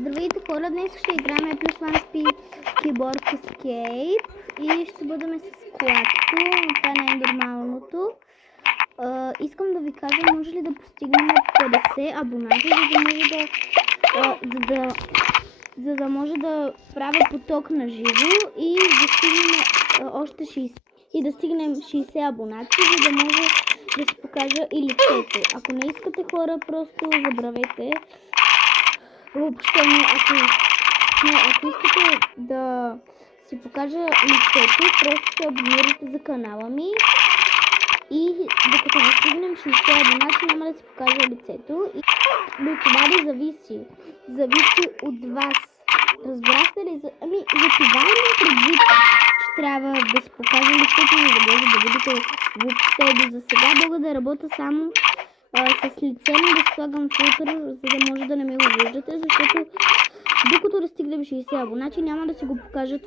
Здравейте хора, днес ще играем Plus One Speed Keyboard Escape и ще бъдем с колачето, но това не е нормалното. Искам да ви кажа, може ли да постигнем 50 абонати, за да може да правя поток на живо и да стигнем още 60 и да стигнем 60 абонати, за да може да си покажа и лицето. Ако не искате хора, просто забравете. Въобще, ако искате да си покажа лицето, просто се абонирайте за канала ми и докато достигнем 60 абонати, няма да си покажа лицето. Но това не зависи. Зависи от вас. Разбрахте ли? За това имам предвид, че трябва да си покажа лицето, за да може да видите въобще. За сега мога да работя само с лице, но да слагам филтър, за да може да не ме го виждате, защото докато достигнем 60 абонати, няма да си го покажат